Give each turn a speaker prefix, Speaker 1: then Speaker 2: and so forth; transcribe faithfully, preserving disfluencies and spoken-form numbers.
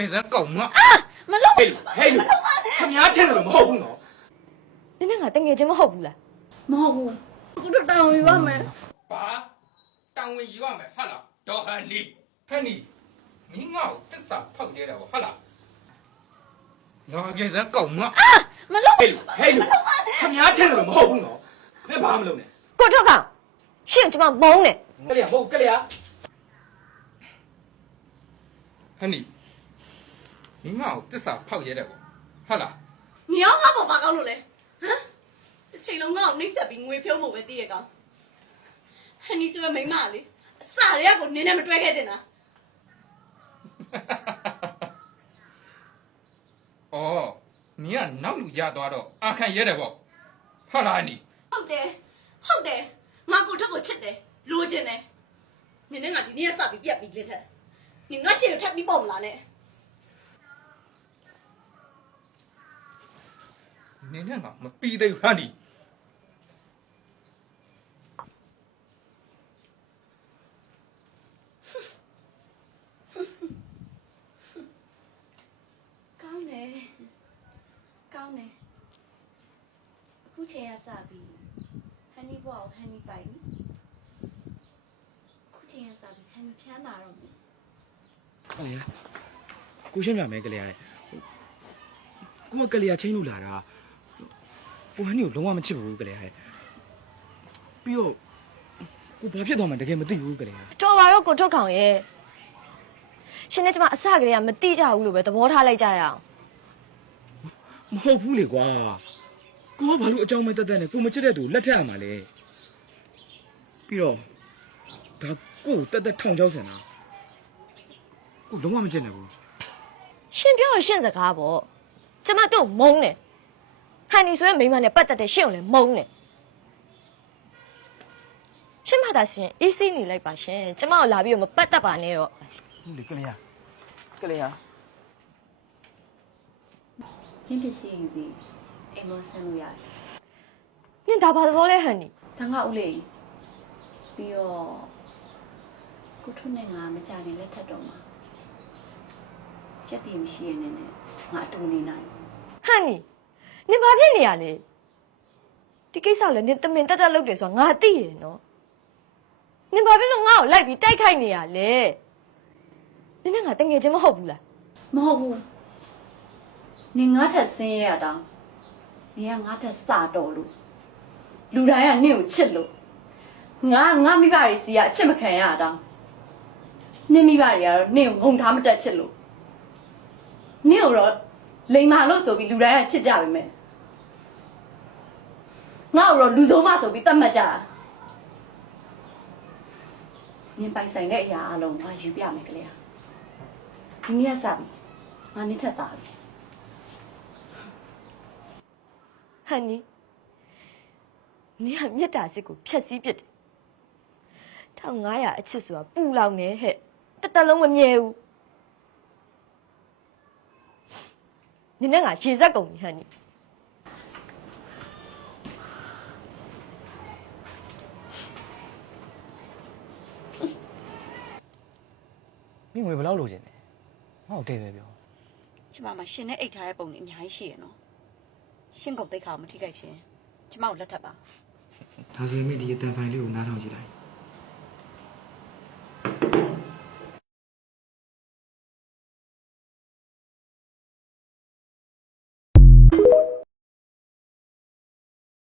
Speaker 1: 咱搞么？
Speaker 2: 啊，မလုပ်
Speaker 3: ဟဲ့လူဟဲ့လူခမားထက်တယ်လို့မဟုတ်ဘူးနော်
Speaker 2: နင်းကငါတငယ်ချင်းမဟုတ်ဘူးလားမဟုတ်ဘူးကိုတို့တောင်းယူပါမယ်
Speaker 1: 爸，单位一万买好了，要喊你，喊你，你熬这啥跑起来我好了。我给咱搞么？
Speaker 2: အာမလုပ်
Speaker 3: ဟဲ့လူဟဲ့လူခမားထက်တယ်လို့မဟုတ်ဘူးနော်ဘယ်ဘာမလုပ်နဲ့
Speaker 2: ကိုထုတ်ကောင်ရှင့်ကျမမုန်းတယ်
Speaker 3: ကလေးမဟုတ်ကလေး
Speaker 1: 喊你，你熬这啥跑起来我好了。
Speaker 4: 你要ငါ့ဘောဘာကောင်းလို့လဲဟမ်တစ်ချိန်လုံးငါ့ကိုနှိမ့်ဆက်ပြီးငွေဖြုံးဖို့ပဲတည်ရကောင်ဟန်နီဆိုရမိမလေးအစတည်းကကိုနင်းနဲ့မတွဲခဲ့တင်တာ
Speaker 1: 哦，你啊，脑路家多少？阿看也得不？好了你，
Speaker 4: ဟုတ်တယ်ဟုတ်တယ်ငါကိုထက်ကိုချစ်တယ်လိုချင်တယ်နင်းနဲ့ငါဒီနေ့ကစပြီးပြက်ပြီးလင်းထက်နင်ငါရှေ့ကိုထပ်ပြီးပေါ့မလားနဲ့
Speaker 1: 你那个么逼得喊你。
Speaker 4: ကောင်းတယ်ကောင်းတယ်အခုချိန်ရစပြီးဟန်နီဘွားကိုဟန်နီပိုင်အခုချိန်ရစပြီးဟန်နီချမ်းသာတော့မယ်
Speaker 3: ကလေးကိုရှင်းပြမယ်ကလေးရဲ့ကိုမကလေးချင်းလို့လာတာကိုဟန်နီကိုလုံးဝမချစ်ဘူးကလေးရဲ့ပြီးတော့ကိုဘာဖြစ်သွားမှတကယ်မသိဘူးကလေးရဲ့
Speaker 2: တော်ပါတော့ကိုထုတ်ကောင်ရဲ့ရှင်နဲ့ကျမအစကလေးကမတိကြဘူးလို့ပဲသဘောထားလိုက်ကြရအောင်
Speaker 3: မဟုတ်ဘူးလေကွာကိုကဘာလို့အကြောင်းမဲ့တက်တက်နဲ့ကိုမချစ်တဲ့သူလက်ထက်ရမှာလဲပြီးတော့ဒါကိုတက်တက်ထောင်ချောက်စင်တာကိုလုံးဝမချစ်နိုင်ဘူး
Speaker 2: ရှင်ပြောရရှင့်စကားပေါ့ကျမတို့မုန်းတယ်ဟန်နီဆိုရင်မိမနဲ့ပတ်သက်တဲ့ရှင့်ကိုလည်းမုန်းတယ်ရှင်မသာရှင်အေးစီးနေလိုက်ပါရှင်ကျမကိုလာပြီးတော့မပတ်သက်ပါနဲ့တော့
Speaker 3: ဟုတ်လေကလေးကလေးဟာ
Speaker 4: ပြင်းပစ္စည်းယူပြီးအိမ်မဆန်းလို့ရတယ်
Speaker 2: နင်ဒါဘာသဘောလဲဟန်နီ
Speaker 4: ဒါငါဦးလေးပြီးတော့ကိုထုနဲ့ငါမကြခင်လက်ထပ်တော့မှာချက်တည်မရှိရနဲ့ငါအတူနေနိုင်
Speaker 2: ဟန်နီနင်ဘာဖြစ်နေရလဲဒီကိစ္စကိုလည်းနင်တမင်တက်တက်လုပ်တယ်ဆိုတာငါသိရနော်နင်ဘာဖြစ်လို့ငါ့ကိုလိုက်ပြီးတိုက်ခိုက်နေရလဲနင်နဲ့ငါတငယ်ချင်းမဟုတ်ဘူးလား
Speaker 4: မဟုတ်ဘူးနင်ငါထက်ဆင်းရဲရတောင်နင်ကငါထက်စတော်လို့လူတိုင်းကနင့်ကိုချစ်လို့ငါငါမိဘတွေစီကအချစ်မခံရတောင်နင့်မိဘတွေကတော့နင့်ကိုငုံထားမတက်ချစ်လို့နင့်ကိုတော့လိန်မာလို့ဆိုပြီးလူတိုင်းကချစ်ကြပါမယ်ငါ့ကိုတော့လူဆုံးမဆိုပြီးတတ်မှတ်ကြတာနင်ပိုင်ဆိုင်တဲ့အရာအလုံးငါယူပြမယ်ကလေးဟာဒီနေ့ကစပြီငါနင့်ထက်သားပြီ
Speaker 2: ဟန်နီနင်ကမြတ်တာစစ်ကိုဖြတ်စည်းပစ်တယ်၁၅၀၀အချစ်ဆိုတာပူလောင်နေဟဲ့တစ်သက်လုံးမမြဲဘူးနင်နဲ့ငါရေစက်ကုန်ပြီဟန်နီ
Speaker 3: မင်းငွေဘယ်လောက်လိုချင်လဲငါ့ကိုတဲ့ပဲပြော
Speaker 4: ကျမမှာရှင်နဲ့အိတ်ထားတဲ့ပုံတွေအများကြီးရှိရနော်ရှင်ကုန်သိခါမထိခိုက်ရှင်ကျမကိုလက်ထပ်ပါ
Speaker 3: ဒါဆိုရင်မင်းဒီအတန်ဖိုင်လေးကိုနားထောင်ကြည့်လိုက်